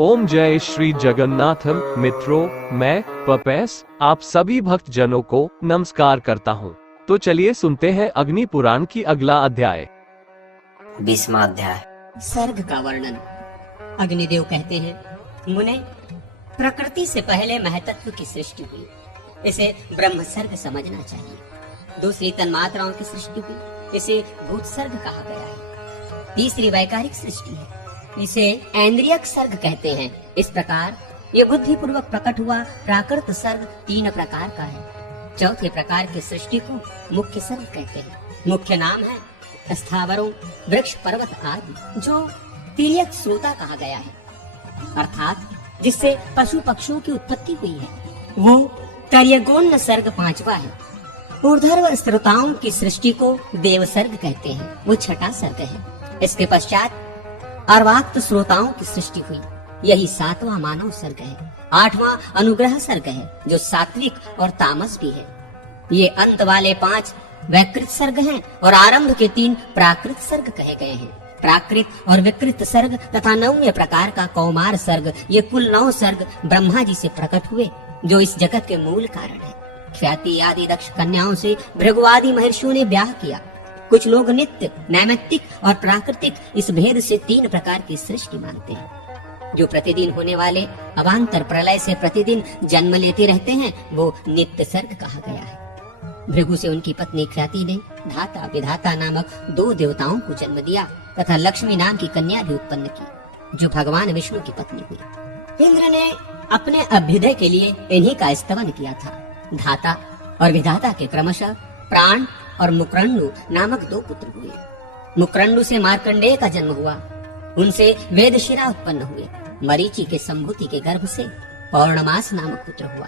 ओम जय श्री जगन्नाथ। मित्रों, मैं पपेस आप सभी भक्त जनों को नमस्कार करता हूँ। तो चलिए सुनते हैं अग्नि पुराण की अगला अध्याय। 20वां अध्याय। सर्ग का वर्णन। अग्निदेव कहते हैं, मुने, प्रकृति से पहले महतत्व की सृष्टि हुई, इसे ब्रह्म सर्ग समझना चाहिए। दूसरी तन्मात्राओं की सृष्टि हुई, इसे भूत सर्ग कहा गया है। तीसरी वैकारिक सृष्टि है, इसे ऐन्द्रियक सर्ग कहते हैं। इस प्रकार ये बुद्धि पूर्वक प्रकट हुआ प्राकृत सर्ग 3 प्रकार का है। चौथे प्रकार की सृष्टि को मुख्य सर्ग कहते हैं। मुख्य नाम है स्थावरों, वृक्ष, पर्वत आदि, जो तिर्यक श्रोता कहा गया है, अर्थात जिससे पशु पक्षियों की उत्पत्ति हुई है, वो तर्यगोन्न सर्ग 5वां है। ऊर्ध्व श्रोताओं की सृष्टि को देव सर्ग कहते हैं, वो 6ठा सर्ग है। इसके पश्चात अर्वाक्त श्रोताओं की सृष्टि हुई, यही 7वां मानव सर्ग है। 8वां अनुग्रह सर्ग है, जो सात्विक और तामस भी है। ये अंत वाले 5 वैकृत सर्ग हैं और आरंभ के 3 प्राकृत सर्ग कहे गए हैं। प्राकृत और विकृत सर्ग तथा 9वें प्रकार का कौमार सर्ग, ये कुल 9 सर्ग ब्रह्मा जी से प्रकट हुए, जो इस जगत के मूल कारण है। ख्याति आदि दक्ष कन्याओं से भृगु आदि महर्षियों ने ब्याह किया। कुछ लोग नित्य, नैमित्तिक और प्राकृतिक इस भेद से 3 प्रकार की सृष्टि मानते हैं। जो प्रतिदिन होने वाले अवान्तर प्रलय से प्रतिदिन जन्म लेते रहते हैं, वो नित्य सर्ग कहा गया है। भृगु से उनकी पत्नी ख्याति ने धाता विधाता नामक 2 देवताओं को जन्म दिया तथा लक्ष्मी नाम की कन्या भी उत्पन्न की, जो भगवान विष्णु की पत्नी हुई। इंद्र ने अपने अभ्युदय के लिए इन्हीं का स्तवन किया था। धाता और विधाता के क्रमशः प्राण और मुकरंडु नामक 2 पुत्र हुए। मुकरंडु से मार्कंडेय का जन्म हुआ, उनसे वेदशिरा उत्पन्न हुए। मरीचि के संभूति के गर्भ से पौर्णमास नामक पुत्र हुआ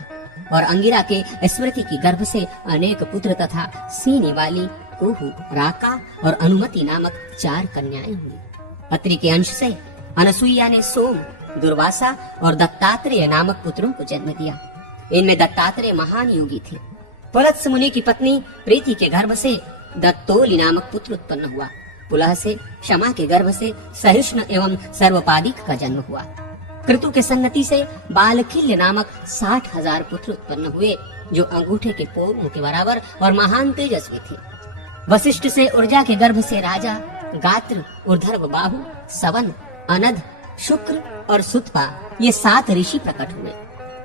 और अंगिरा के स्मृति की गर्भ से अनेक पुत्र तथा सीनी वाली कुहु, राका और अनुमति नामक 4 कन्याएं हुई। अत्रि के अंश से अनसुईया ने सोम, दुर्वासा और दत्तात्रेय नामक पुत्रों को जन्म दिया। इनमें दत्तात्रेय महान योगी थे। पुलत्स मुनि की पत्नी प्रीति के गर्भ से दत्तोली नामक पुत्र उत्पन्न हुआ। पुलह से क्षमा के गर्भ से सहिष्णु एवं सर्वपादिक का जन्म हुआ। कृतु के संगति से बालखिल्य नामक 60,000 पुत्र उत्पन्न हुए, जो अंगूठे के पोरों के बराबर और महान तेजस्वी थे। वशिष्ठ से ऊर्जा के गर्भ से राजा, गात्र, ऊर्ध्व बाहु, सवन, अनध, शुक्र और सुतपा, ये 7 ऋषि प्रकट हुए।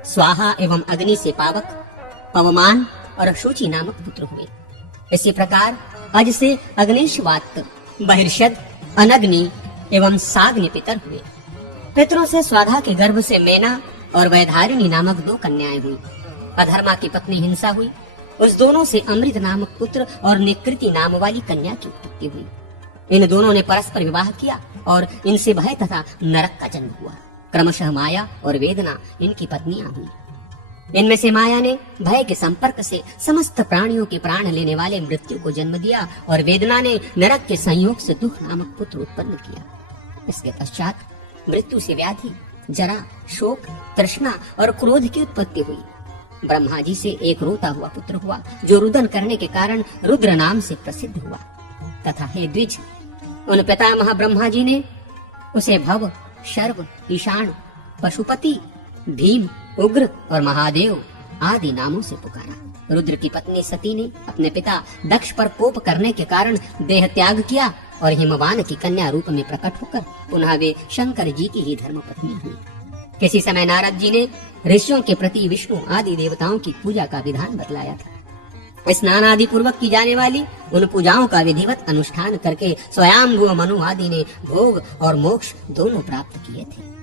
स्वाहा एवं अग्नि से पावक, पवमान और शुचि नामक पुत्र हुए। इसी प्रकार अज से अग्निश्वात, बहिर्षद, अनग्नि एवं साग्नि पितर हुए। पितरों से स्वाधा के गर्भ से मेना और वैधारिणी नामक 2 कन्याएं हुई। अधर्मा की पत्नी हिंसा हुई, उस दोनों से अमृत नामक पुत्र और निकृति नाम वाली कन्या की उत्पत्ति हुई। इन दोनों ने परस्पर विवाह किया और इनसे भय तथा नरक का जन्म हुआ। क्रमशः माया और वेदना इनकी पत्नियां हुई। इनमें से माया ने भय के संपर्क से समस्त प्राणियों के प्राण लेने वाले मृत्यु को जन्म दिया और वेदना ने नरक के संयोग से दुख नामक पुत्र उत्पन्न किया। इसके पश्चात मृत्यु से व्याधि, जरा, शोक, तृष्णा और क्रोध की उत्पत्ति हुई। ब्रह्मा जी से एक रोता हुआ पुत्र हुआ, जो रुदन करने के कारण रुद्र नाम से प्रसिद्ध हुआ। तथा हे द्विज, उन पितामह ब्रह्मा जी ने उसे भव, शर्व, ईशान, पशुपति, भीम, उग्र और महादेव आदि नामों से पुकारा। रुद्र की पत्नी सती ने अपने पिता दक्ष पर कोप करने के कारण देह त्याग किया और हिमवान की कन्या रूप में प्रकट होकर पुनः वे शंकर जी की ही धर्मपत्नी हुई। किसी समय नारद जी ने ऋषियों के प्रति विष्णु आदि देवताओं की पूजा का विधान बतलाया था। स्नान आदि पूर्वक की जाने वाली उन पूजाओं का विधिवत अनुष्ठान करके स्वयंभू मनु आदि ने भोग और मोक्ष दोनों प्राप्त किए थे।